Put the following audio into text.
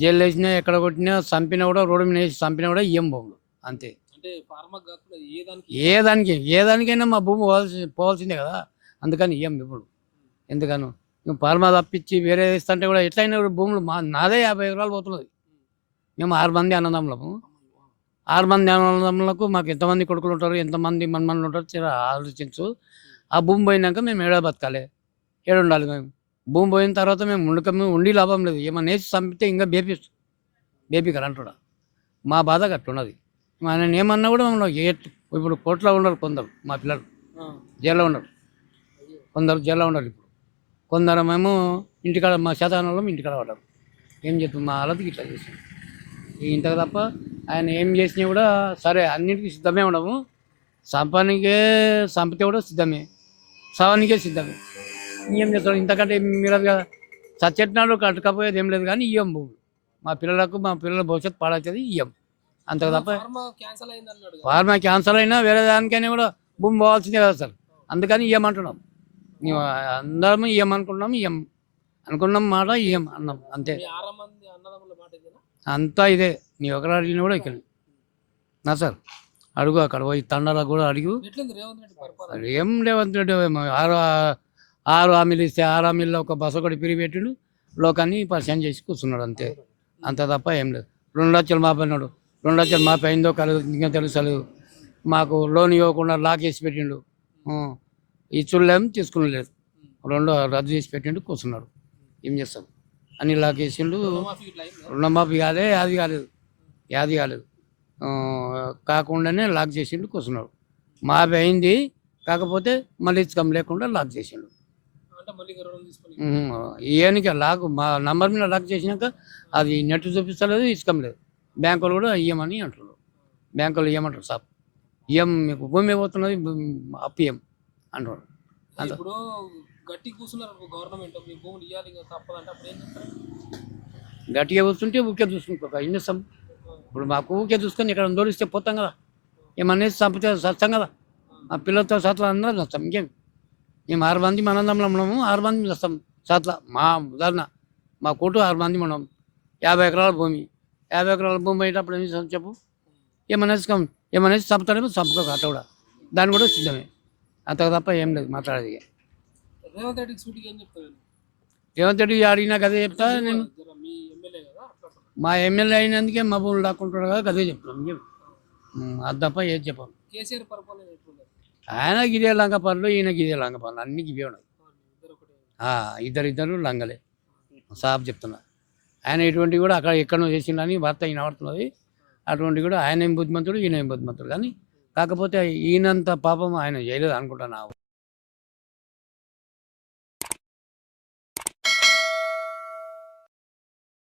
జైల్లో వేసినా ఎక్కడ కొట్టినా చంపినా కూడా రోడ్డు మీద వేసి చంపినా కూడా ఇయ్యం భూములు అంతే. అంటే ఫార్మా కాకుండా ఏ దానికైనా మా భూమి పోవాల్సిందే కదా, అందుకని ఇయ్యం ఇప్పుడు. ఎందుకను పాల్మా తప్పించి వేరే ఇస్తుంటే కూడా ఎట్లయినా కూడా భూములు నాదే 50 ఎకరాలు పోతున్నది. మేము 6 మంది అన్నదమ్ములము. 6 మంది అన్నదమ్ములకు మాకు ఎంతమంది కొడుకులు ఉంటారు, ఎంతమంది మన్మన్లు ఉంటారు ఆలోచించు. ఆ భూమి పోయినాక మేము ఏడా బతకాలి, ఏడుండాలి మేము. భూమి పోయిన తర్వాత మేము ఉండి లాభం లేదు. ఏమన్నా వేసి చంపితే ఇంకా బేబీకర్ అంటున్నా. మా బాధ అట్లున్నది. ఆయన ఏమన్నా కూడా మమ్మల్ని ఇప్పుడు కోర్టులో ఉన్నారు కొందరు, మా పిల్లలు జైల్లో ఉన్నారు, కొందరు జైల్లో ఉన్నారు. ఇప్పుడు కొందరు మేము ఇంటికాడ, మా శాతానంలో ఇంటికాడ పడ్డారు. ఏం చెప్తాం, మా ఆలోచన ఇట్లా చేసాం ఇంతకు తప్ప. ఆయన ఏం చేసినా కూడా సరే అన్నింటికి సిద్ధమే ఉండము. చంపితే కూడా సిద్ధమే, సవానికే సిద్ధమే. ఏం చేస్తాం ఇంతకంటే మీరు కదా. చచ్చెట్నాడు కట్టకపోయేది ఏం లేదు, కానీ ఇయ్యం భూమి. మా పిల్లల భవిష్యత్తు పాడవుతుంది, ఇయ్యం అంతకు తప్ప. ఫార్మా క్యాన్సల్ అయినా వేరే దానికైనా కూడా భూమి పోవాల్సిందే కదా సార్, అందుకని ఇయ్యమంటున్నాం. మేము అందరం ఇయ్యమనుకున్నాం, అనుకున్నాం మాట ఇయ్యం అన్నాం అంతే. అంతా ఇదే. నీ ఒకరు అడిగినా కూడా ఇక్కడ నా సార్ అడుగు, అక్కడ పోయి తండాలకు కూడా అడుగు. ఏం రేవంత్ రెడ్డి ఆరు హామీలు ఇస్తే 6 హామీల్లో ఒక బస్సు ఒకటి పిరిగి పెట్టిండు, లోకాన్ని పరిచయం చేసి కూర్చున్నాడు అంతే. అంత తప్ప ఏం లేదు. 2 లక్షలు మాపన్నాడు, 2 లక్షలు మాపి అయిందో కలదు ఇంకా తెలుసలేదు. మాకు లోన్ ఇవ్వకుండా లాక్ చేసి పెట్టిండు, ఇచ్చులేం తీసుకునేలేదు. 2 రద్దు చేసి పెట్టిండు, కూర్చున్నాడు. ఏం చేస్తాం, అన్ని లాక్ చేసిండు. రుణమాఫీ కాదే, అది కాలేదు కాకుండానే లాక్ చేసిండు, కూర్చున్నాడు. మాఫీ అయింది, కాకపోతే మళ్ళీ ఇచ్చకం లేకుండా లాక్ చేసిండు. ఏనికి లాక్ మా నంబర్ మీద లాక్ చేసినాక అది నెట్ చూపిస్తలేదు, ఇచ్చకం లేదు. బ్యాంకులు కూడా ఇయ్యమని అంటున్నారు. బ్యాంకులు ఇయ్యమంటారు సార్, ఇయ్యం మీకు భూమి పోతున్నది, అప్పు ఇయ్యం అంటున్నారు. ఇప్పుడు గట్టి కూర్చున్నారు గవర్నమెంట్, మీ భూములు ఇవ్వాలి తప్పదంటే అప్పుడు ఏం చేస్తారు? గట్టిగా కూర్చుంటే ఊకే చూసుకుంటా ఏం చేస్తాం. ఇప్పుడు మాకు ఊకే చూసుకొని ఇక్కడ దోడిస్తే పోతాం కదా, ఏమనేసి చంపితే చస్తాం కదా. మా పిల్లలతో సాట్ల అందరం చస్తాం. ఇంకేం, మేము 6 మంది మనందంలో ఉన్నాము, 6 మంది వస్తాం సాట్ల. మా ఉదాహరణ మా కోటు 6 మంది ఉన్నాం. 50 ఎకరాల భూమి, 50 ఎకరాల భూమి అయ్యేటప్పుడు ఏం చేస్తాం చెప్పు. ఏమనేసి చంపుతాడేమో, చంపుకో అట్ట కూడా దాన్ని కూడా సిద్ధమే. అంత తప్ప ఏం లేదు మాట్లాడేది. రేవంత్ రెడ్డి అడిగినా కదే చెప్తా నేను. మా ఎమ్మెల్యే అయినందుకే మా భూములు లాక్కుంటాడు కదా, కదే చెప్తాను. అది తప్ప ఏది చెప్పాను. ఆయన గిదే లంగ పనులు, ఈయన గిదే లంగ పనులు, అన్ని గివే ఉన్నాయి. ఇద్దరు లంగలే సాబ్ చెప్తున్నా. ఆయన ఎటువంటివి కూడా అక్కడ ఎక్కడో చేసిండని వార్త వినబడుతున్నది. అటువంటి కూడా ఆయన ఏం బుద్ధిమంతుడు, ఈయన ఏం బుద్ధిమంతుడు. కానీ కాకపోతే ఈయనంత పాపం ఆయన చేయలేదు అనుకుంటున్నా.